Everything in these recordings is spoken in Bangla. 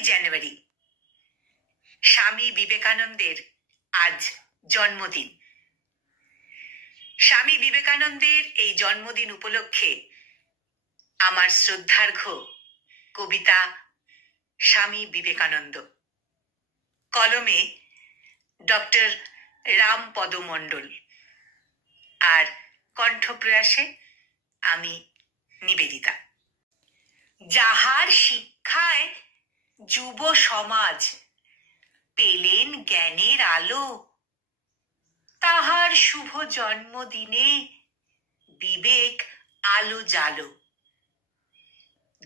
জানুয়ারি স্বামী বিবেকানন্দের আজ জন্মদিন। স্বামী বিবেকানন্দের এই জন্মদিন উপলক্ষে আমার শ্রদ্ধার্ঘ্য কবিতা স্বামী বিবেকানন্দ, কলমে ডক্টর রামপদ মণ্ডল, আর কণ্ঠপ্রয়াসে আমি নিবেদিতা। যাহার শিক্ষায় যুব সমাজ পেলেন জ্ঞানের আলো, তাহার শুভ জন্মদিনে বিবেক আলো জালো।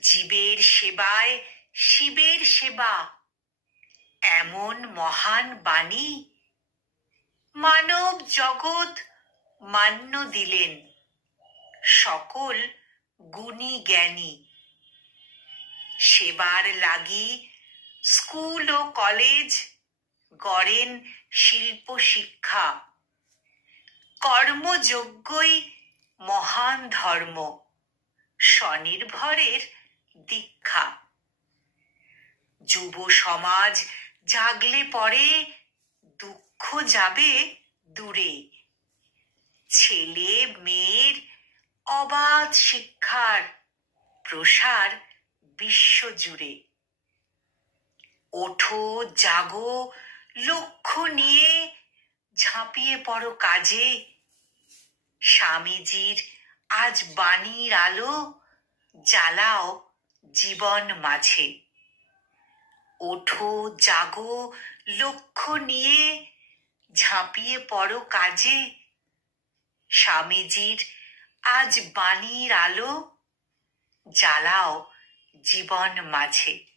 জীবের সেবায় শিবের সেবা, এমন মহান বাণী মানব জগৎ মান্য দিলেন সকল গুণী জ্ঞানী। সেবার লাগি স্কুল ও কলেজ গড়েন শিল্প শিক্ষা, কর্মযোগ্যই মহান ধর্ম স্বনির্ভরের দীক্ষা। যুব সমাজ জাগলে পরে দুঃখ যাবে দূরে, ছেলে মেয়ের অবাধ শিক্ষার প্রসার বিশ্বজুড়ে। ওঠো জাগো লক্ষ্য নিয়ে ঝাঁপিয়ে পড়ো কাজে, স্বামীজির আজ বাণীর আলো জ্বালাও জীবন মাঝে। ওঠো জাগো লক্ষ্য নিয়ে ঝাঁপিয়ে পড়ো কাজে, স্বামীজির আজ বাণীর আলো জ্বালাও জীবন মাঝে।